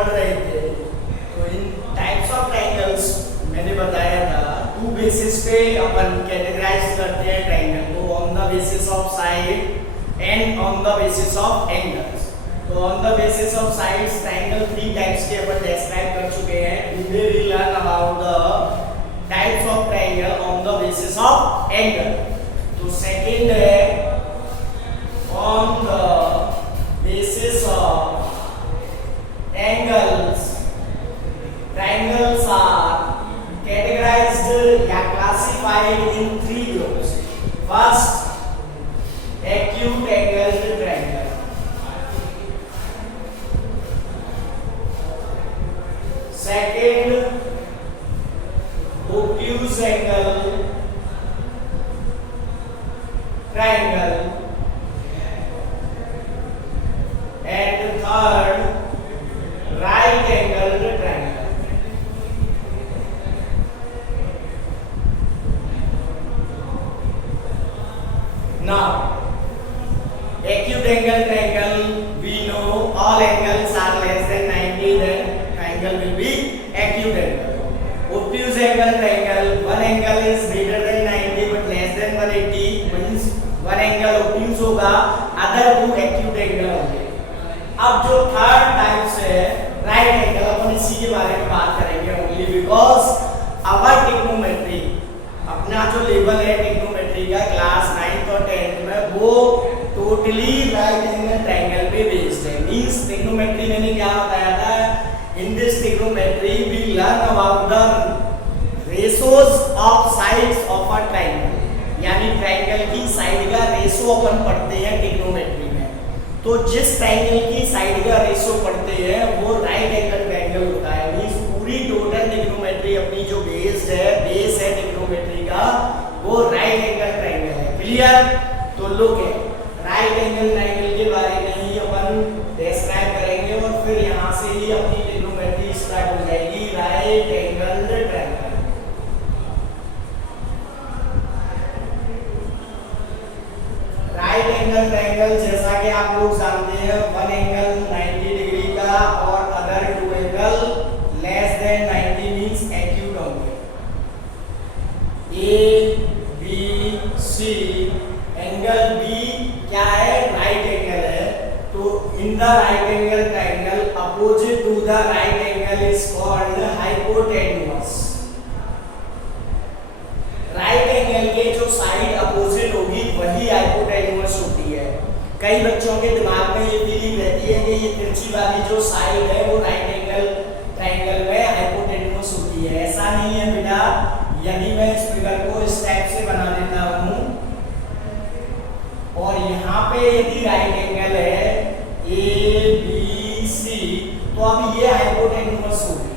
पढ़ रहे थे तो इन टाइप्स ऑफ ट्रायंगल्स मैंने बताया था टू बेसिस पे अपन कैटेगराइज करते हैं ट्रायंगल को, on the basis of side and on the basis of angles. तो on the basis of sides triangle 3 types के अपन डिस्क्राइब कर चुके हैं। Today we learn about the types of triangle on the basis of angle. तो second है on the basis of angles, triangles are categorized या classified in 3 groups. First, acute angled triangle. Second, obtuse angle triangle. And third, right angled triangle. Now, acute angle triangle, we know all angles are less than 90, then triangle will be acute angle. Obtuse angle triangle, one angle is greater than 90 but less than 180, means one angle obtuse होगा, other 2 acute angle होंगे। अब जो third types है right angle, अपन इसी के बारे में बात करेंगे ओनली बिकॉज आवर ट्रिग्नोमेट्री, अपना जो लेवल है ट्रिग्नोमेट्री का क्लास 9th और 10th में, वो टोटली राइट एंगल ट्रायंगल पे बेस्ड है। मींस ट्रिग्नोमेट्री मैंने क्या बताया था, in this trigonometry we learn about the ratios of sides of a triangle, यानी ट्रायंगल की साइड का रेशो अपन पढ़ते हैं ट्रिग्नोमेट्री। तो जिस ट्रायंगल की साइड का रेशो पढ़ते हैं वो राइट एंगल ट्रायंगल होता है। मींस पूरी टोटल ट्रिग्नोमेट्री अपनी जो बेस है ट्रिग्नोमेट्री का, वो राइट एंगल ट्रायंगल है। क्लियर? तो लुक है राइट एंगल ट्रायंगल के बारे में ही अपन डिस्क्राइब करेंगे और फिर यहाँ से ही अपनी ट्रिग्नोमेट्री स्टार्ट हो जाएगी, right angle triangle. Right angle triangle जैसा कि आप लोग जानते हैं, वन एंगल 90 डिग्री का और other 2 angle less than 90 means acute होंगे। A B C, angle B क्या है, राइट एंगल है। तो in the right angle triangle opposite to the right angle is called hypotenuse. Right angle के जो side opposite होगी वही हाइपोटेन्यूस होती है। कई बच्चों के दिमाग में ये फीलिंग रहती है कि ये तिरछी वाली जो साइड है वो राइट एंगल ट्रायंगल में हाइपोटेन्यूस होती है। ऐसा नहीं है बेटा। यदि मैं इस फिगर को इस टाइप से बना देता हूँ और यहाँ पे यदि राइट एंगल है ए बी सी, तो अब ये हाइपोटेन्यूस होगी।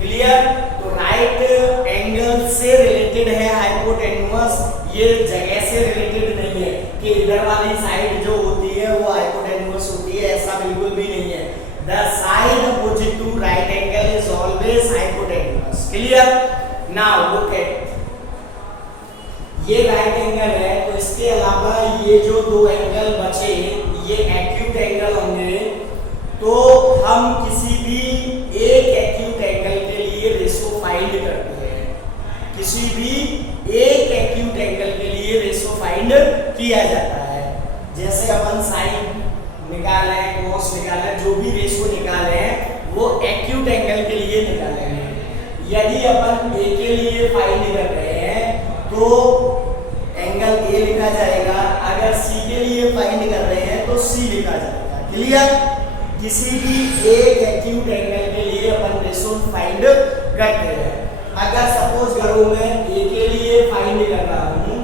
क्लियर? तो राइट एंगल से रिलेटेड है हाइपोटेन्यूस, ये जगह से रिलेटेड नहीं है कि इधर वाली साइड जो होती है वो हाइपोटेन्यूस होती है, ऐसा बिल्कुल भी नहीं है। The side opposite to right angle is always hypotenuse. Clear? Now look at, ये राइट एंगल है, तो इसके अलावा ये जो 2 एंगल बचे ये एक्यूट एंगल होंगे। तो हम किसी भी एक एक्यूट एंगल के लिए रेशो फाइंड करते हैं, किसी भी एक एक्यूट एंगल के लिए रेशो फाइंड किया जाता है। जैसे अपन साइन निकाले, कोस निकाले, जो भी रेशो निकाले हैं वो एक्यूट एंगल के लिए निकालेंगे। यदि अपन ए के लिए फाइंड कर रहे हैं तो एंगल ए लिखा जाएगा, अगर सी के लिए फाइंड कर रहे हैं तो सी लिखा जाएगा। क्लियर? किसी भी एक एक्यूट एंगल के लिए अपन रेशो फाइंड करते हैं। अगर सपोज करो मैं ए के लिए फाइंड कर रहा हूँ,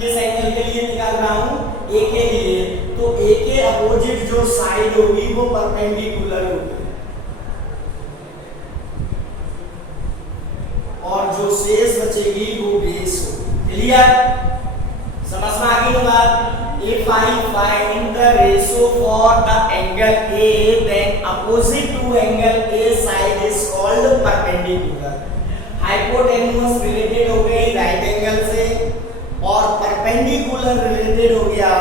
किस एंगल के लिए निकाल रहा हूँ, ए के लिए, तो ए के अपोजिट जो साइड होगी वो परपेंडिकुलर होगी और जो शेष बचेगी वो बेस होगी। क्लियर? समझ में आ गई बात? If I find the ratio for the angle A, then opposite to angle A side is called perpendicular. Hypotenuse related हो गई right angle से और perpendicular related हो गया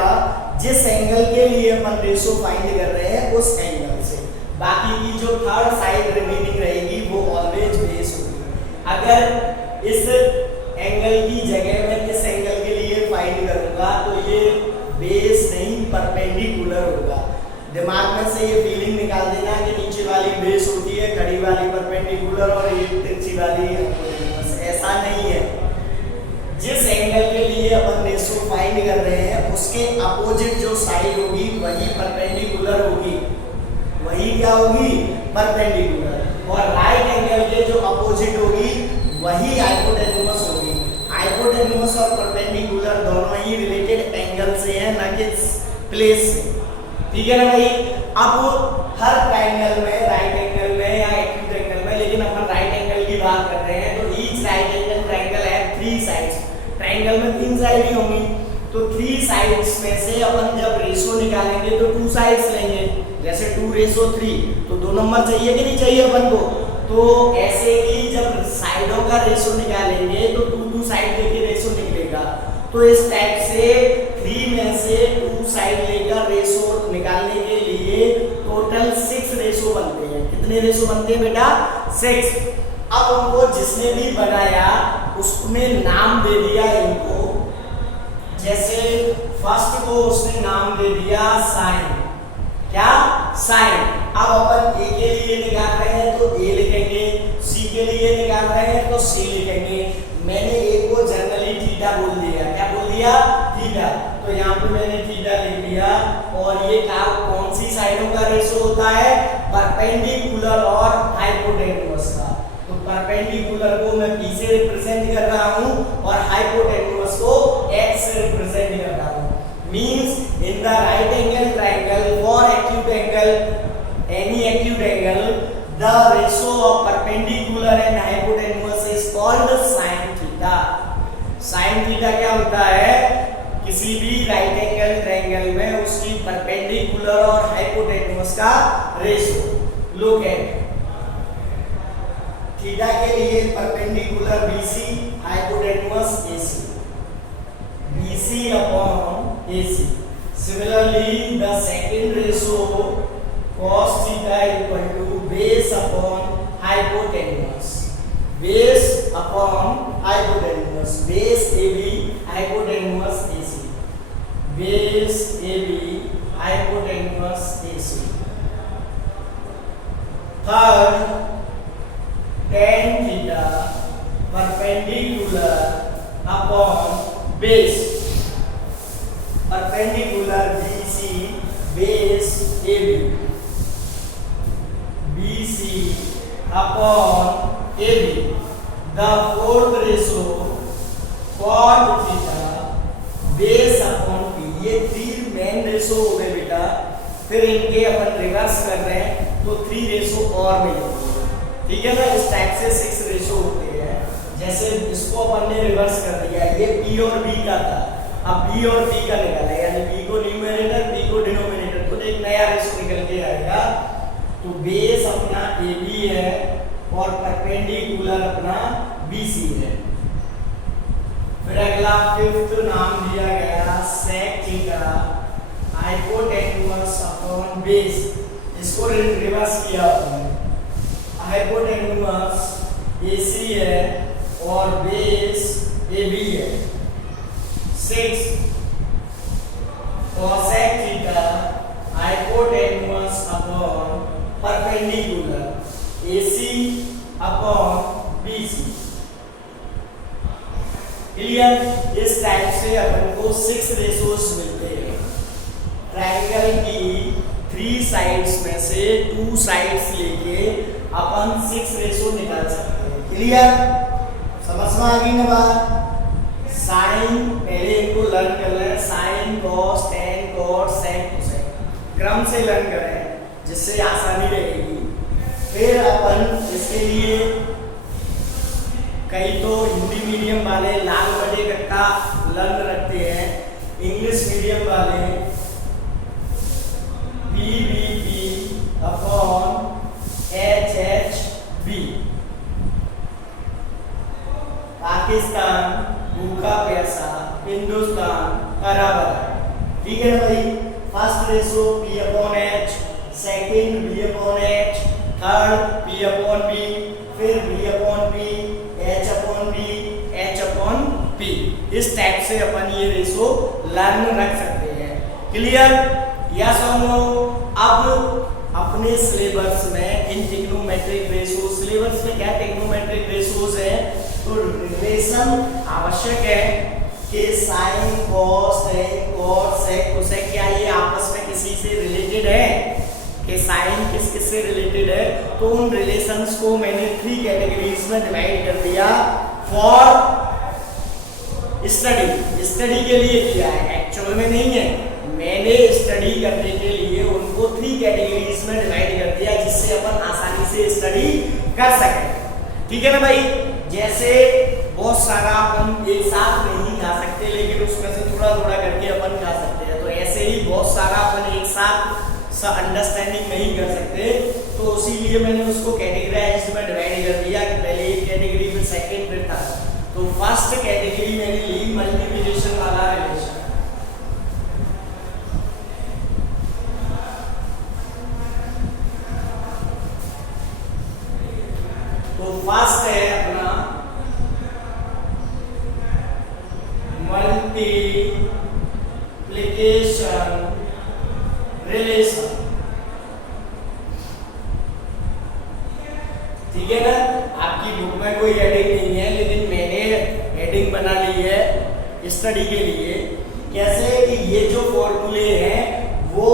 जिस एंगल के लिए अपन रेशो फाइंड कर रहे हैं उस एंगल से, बाकी की जो थर्ड साइड रिमेनिंग रहेगी वो ऑलवेज बेस होगी। अगर इस एंगल की जगह में इस एंगल के लिए फाइंड करूंगा तो ये बेस नहीं परपेंडिकुलर होगा। दिमाग में से ये फीलिंग निकाल देना कि नीचे वाली बेस होती है, खड़ी वाली परपेंडिकुलर और ये तिरछी वाली हाइपोटेन्यूस, ऐसा नहीं है। जिस एंगल के लिए अपन रेशो फाइंड कर रहे हैं उसके अपोजिट जो साइड होगी वही परपेंडिकुलर होगी, वही क्या होगी, परपेंडिकुलर, और राइट एंगल के जो अपोजिट होगी वही हाइपोटेन्यूस होगी। हाइपोटेन्यूस और परपेंडिकुलर दोनों ही रिलेटेड एंगल से हैं, ना कि प्लेस से, ठीक है ना भाई। अब हर ट्रायंगल में, राइट एंगल में या एक्यूट एंगल में, लेकिन अपन राइट एंगल की बात कर रहे हैं, तो ईच राइट एंगल ट्रायंगल है 3 साइड्स। ट्रायंगल में 3 साइड ही होंगी, तो 3 साइड्स में से अपन जब रेशो निकालेंगे तो 2 साइड्स लेंगे, जैसे 2:3, तो 2 नंबर चाहिए कि नहीं चाहिए अपन को। तो ऐसे ही जब साइडों का रेशो निकालेंगे तो 2 साइड लेके रेशो निकलेगा। तो इस टाइप से 3 में से 2 साइड लेकर रेशो निकालने के लिए टोटल 6 रेशो बनते हैं। कितने रेशो बनते हैं बेटा? 6। अब उनको जिसने भी बनाया उसने नाम दे दिया इनको, जैसे फर्स्ट को उसने नाम दे दिया साइन। क्या? साइन। अब अपन ए के लिए निकाल रहे हैं तो ए लिखेंगे, सी के लिए निकाल रहे हैं तो सी लिखेंगे। मैंने ए को जनरली थीटा बोल दिया। क्या बोल दिया? थीटा। तो यहाँ पे मैंने थीटा लिख दिया। और ये कौन सी साइडों का रेशो होता है? परपेंडिकुलर और हाइपोटेन्यूस का। तो परपेंडिकुलर को मैं P से रिप्रेजेंट कर रहा हूँ और हाइपोटेन्यूस को H से रिप्रेजेंट कर रहा हूँ। Means in the right angle triangle for acute angle, any acute angle, the ratio of perpendicular and hypotenuse is called sin theta. Sin theta क्या होता है? किसी भी राइट एंगल ट्रायंगल में उसकी परपेंडिकुलर और हाइपोटेन्यूस का रेशो। लुक एट थीटा के लिए perpendicular BC, hypotenuse AC, BC upon AC. Similarly, the second ratio cos theta equal to base upon hypotenuse. Base upon hypotenuse. Base AB, hypotenuse AC. Base AB, hypotenuse AC. Third, tan theta perpendicular upon base. Perpendicular BC, base AB, BC upon AB. The fourth ratio cot theta base upon P. ये 3 main ratio हो गए बेटा। फिर इनके अपन reverse कर रहे हैं तो 3 रेशो और मिलेंगे, ठीक है ना। इस टाइप से 6 रेशो होते हैं। जैसे इसको अपन ने रिवर्स कर दिया, ये P और B का था, अब B और B का निकाला, यानी B को न्यूमरेटर, B को डिनोमिनेटर, तो एक नया रेशो निकल के आएगा। तो बेस अपना AB है और परपेंडिकुलर अपना BC है। फिर अगला 5th नाम दिया गया sec theta hypotenuse upon base. इसको रिवर्स किया अपने, हाइपोटेन्यूस AC है और बेस AB है। 6 cosec theta hypotenuse upon perpendicular AC upon BC। Clear? इस टाइप से अपन को 6 रेशोस मिलते हैं। ट्रायंगल की 3 साइड्स में से 2 साइड्स लेके अपन 6 रेशो निकाल सकते हैं। क्लियर? समझ में आ गई ना बात? साइन पहले इनको लर्न कर लें, sine cos tan cot sec cosec, क्रम से लर्न करें जिससे आसानी रहेगी। फिर अपन इसके लिए कई तो हिंदी मीडियम वाले लाल बटे कट्टा लर्न रखते हैं, इंग्लिश मीडियम वाले PBP अपॉन HHB। पाकिस्तान भूखा प्यासा, हिंदुस्तान हरा भरा, ठीक है ना भाई। First ratio P upon H, second B upon H, third P upon B, फिर B upon P, H upon B, H upon P। इस टाइप से अपन ये रेशो लर्न रख सकते हैं। क्लियर? यस और नो? अब अपने सिलेबस में इन ट्रिग्नोमेट्रिक रेशो, सिलेबस में क्या ट्रिग्नोमेट्रिक रेशोज है, तो रिलेशन आवश्यक है कि sign, cos, tan, cot, sec, cosec, क्या ये आपस में किसी से रिलेटेड है, कि साइन किस से रिलेटेड है। तो उन रिलेशंस को मैंने 3 कैटेगरीज में डिवाइड कर दिया फॉर स्टडी के लिए किया है, एक्चुअल में नहीं है। मैंने स्टडी करने के लिए उनको 3 कैटेगरीज में डिवाइड कर दिया, जिससे अपन आसानी से स्टडी कर सकें। ठीक है ना भाई? जैसे बहुत सारा अपन एक साथ नहीं खा सकते, लेकिन उसमें से थोड़ा थोड़ा करके अपन खा सकते हैं। तो ऐसे ही बहुत सारा अपन एक साथ अंडरस्टैंडिंग नहीं कर सकते, तो इसीलिए मैंने उसको कैटेगराइज में डिवाइड कर दिया कि पहले एक कैटेगरी, फिर सेकंड, फिर थर्ड। तो फर्स्ट कैटेगरी मैंने ली मल्टीप्लिकेशन वाला रिलेशन। तो फर्स्ट है अपना मल्टीप्लिकेशन रिलेशन। ठीक है ना? आपकी बुक में कोई हेडिंग नहीं है, लेकिन मैंने हेडिंग बना ली है स्टडी के लिए। कैसे कि ये जो फॉर्मूले हैं वो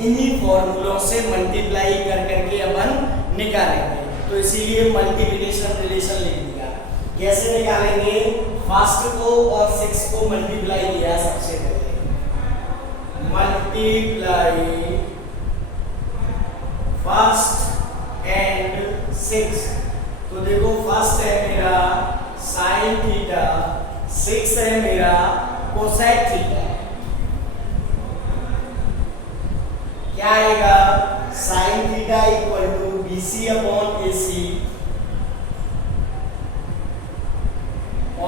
इन्हीं फॉर्मूलों से मल्टीप्लाई कर करके अपन निकालेंगे, तो इसीलिए मल्टीप्लिकेशन रिलेशन लिख दिया। कैसे निकालेंगे? फर्स्ट को और 6 को मल्टीप्लाई किया सबसे पहले, मल्टीप्लाई फर्स्ट एंड 6। तो देखो फर्स्ट है मेरा साइन थीटा, 6 है मेरा कोसेक थीटा। क्या आएगा? Sine theta equal to BC upon AC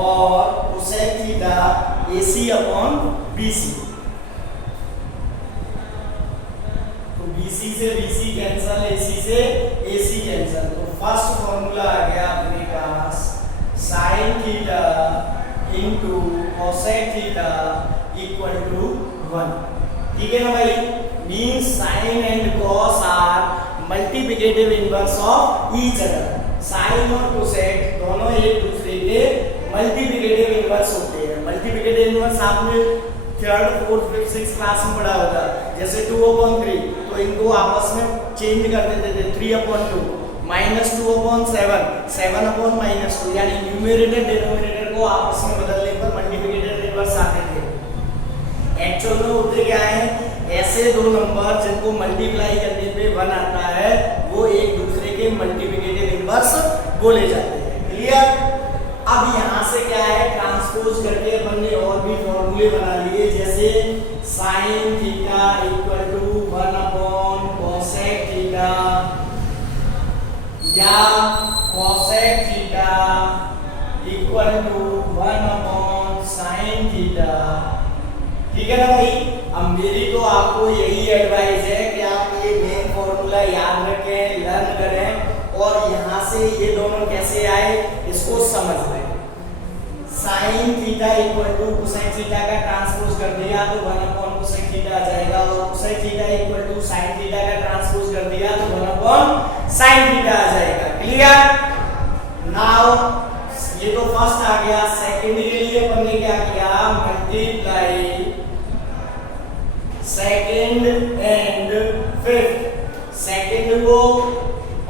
और cosec theta AC upon BC। तो BC से BC कैंसल, AC से AC कैंसल। तो फर्स्ट फॉर्मूला आ गया अपने पास sine theta into cosec theta equal to 1। ठीक है ना भाई? Means sine and cos are multiplicative inverse of each other. Sine और कोसेक दोनों एक दूसरे के मल्टीप्लिकेटिव इनवर्स होते हैं। मल्टीप्लिकेटिव इनवर्स आपने 3rd, 4th, 5th, 6th class में पढ़ा होगा। जैसे 2/3, तो इनको आपस में चेंज कर देते थे, 3/2, -2/7, 7/-2, यानी न्यूमरेटर डिनोमिनेटर को आपस में बदलने पर मल्टीप्लिकेटिव इनवर्स आते थे। एक्चुअल में होते क्या है, ऐसे दो नंबर जिनको मल्टीप्लाई करने पे 1 आता है, वो एक दूसरे के मल्टीप्लिकेटिव इनवर्स बोले जाते हैं। क्लियर? अब यहाँ से क्या है, ट्रांसपोज करके अपन ने और भी फॉर्मूले बना लिए, जैसे साइन थीटा इक्वल टू 1/कोसेक थीटा या कोसेक थीटा इक्वल टू 1/साइन थीटा। ठीक है ना भाई? अब मेरी तो आपको यही एडवाइस है कि आप ये मेन फॉर्मूला याद रखें, लर्न करें, और यहाँ से ये दोनों कैसे आए इसको समझ लें। Sine theta equal to cosec theta का ट्रांसपोज कर दिया तो 1/कोसेक थीटा आ जाएगा, और cosec theta equal to sine theta का ट्रांसपोज कर दिया तो 1/साइन थीटा आ जाएगा। क्लियर? नाउ ये तो फर्स्ट आ गया। सेकंड के लिए अपन ने क्या किया, multiply second and fifth. Second को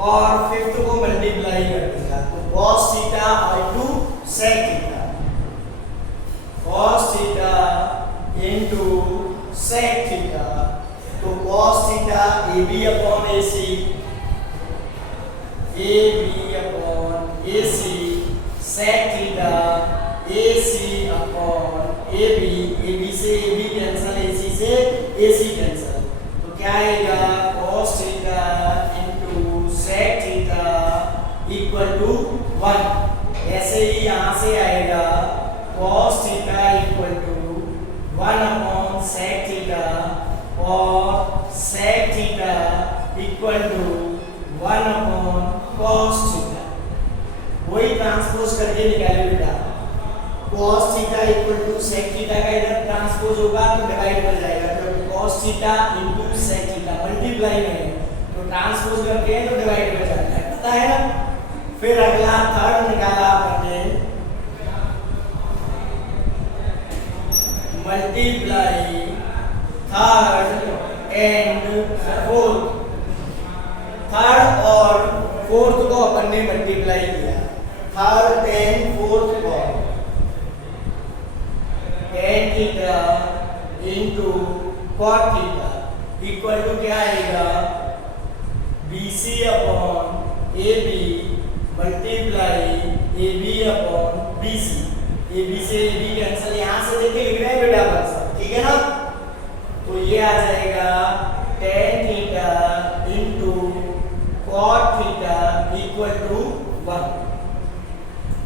और फिफ्थ को मल्टीप्लाई कर दिया तो cos theta into sec theta, cos theta into sec theta. तो cos theta AB upon AC, AB upon AC, sec theta AC upon AB, AB से AB cancel, AC से AC cancel. तो क्या आएगा, cos theta into sec theta equal to 1। ऐसे ही यहाँ से आएगा cos theta equal to 1/sec theta और sec theta equal to 1 upon cos theta. वही ट्रांसपोज करके निकाले बेटा। cos theta equal to sec theta का इधर ट्रांसपोज होगा तो डिवाइड कर जाएगा, क्योंकि cos theta into sec theta multiply में है तो ट्रांसपोज करके है तो डिवाइड कर जाता है, पता है ना। फिर अगला थर्ड निकाला आपने, multiply third and fourth. Third और फोर्थ को अपन ने मल्टीप्लाई किया, थर्ड एंड फोर्थ को tan theta into cot theta equal to क्या आएगा, BC upon AB multiply AB upon BC। AB से AB कैंसिल, यहां से देखे लिख रहे हैं बेटा बस, ठीक है ना। तो ये आ जाएगा tan theta into cot theta equal to 1।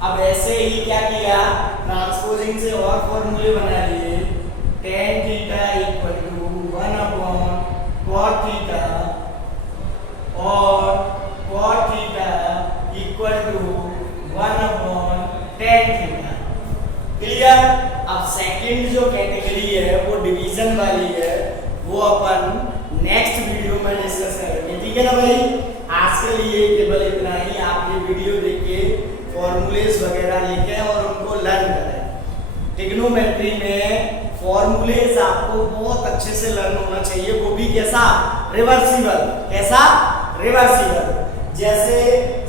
अब ऐसे ही क्या किया, ट्रांसपोजिंग से और फॉर्मूले बना लिए, tan theta equal to 1 upon cot theta और cot theta equal to 1 upon tan theta. Clear. अब सेकंड जो कैटेगरी है वो डिवीजन वाली है, वो अपन नेक्स्ट वीडियो में डिस्कस करेंगे, ठीक है ना भाई। आज के लिए केवल इतना ही। आप ये वीडियो देख के फॉर्मूलेस वगैरह लिखें और उनको लर्न करें। ट्रिग्नोमेट्री में फॉर्मूलेस आपको बहुत अच्छे से लर्न होना चाहिए, वो भी कैसा, रिवर्सिबल। कैसा, रिवर्सिबल। जैसे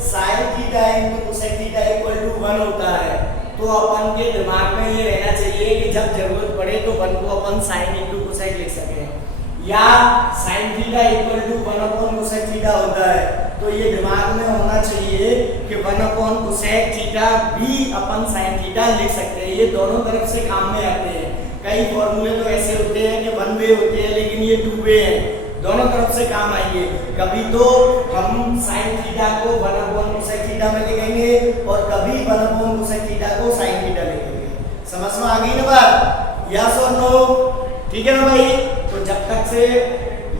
sin theta into cosec theta equal to 1 होता है, तो अपन के दिमाग में ये रहना चाहिए कि जब जरूरत पड़े तो 1 को अपन sin इनटू cosec लिख सकें, या sin theta equal to 1 upon cosec theta होता है तो ये दिमाग में होना चाहिए कि 1 अपॉन cosec थीटा भी अपन sin थीटा लिख सकते हैं। ये दोनों तरफ से काम में आते हैं। कई फॉर्मूले तो ऐसे होते हैं कि 1 वे होते हैं, लेकिन ये 2 वे हैं, दोनों तरफ से काम आएंगे। कभी तो हम sin थीटा को 1 अपॉन cosec थीटा में लिखेंगे और कभी 1 अपॉन cosec थीटा को sin थीटा लिखेंगे। समझ में आ गई ना बात, यस और नो, ठीक है ना भाई। तो जब तक से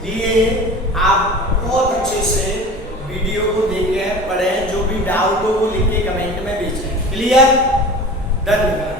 लिए आप बहुत अच्छे से वीडियो को देखें, पढ़ें, जो भी डाउट हो वो लिख के कमेंट में भेजें। क्लियर, धन्यवाद।